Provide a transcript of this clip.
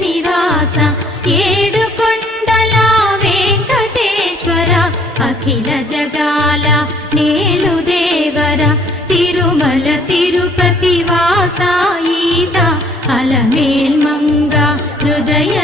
నివాస ఏడుకొండల వెంకటేశ్వర అఖిల జగాల నేలు దేవర తిరుమల తిరుపతి వాస ఈస అలమేల్ మంగ హృదయ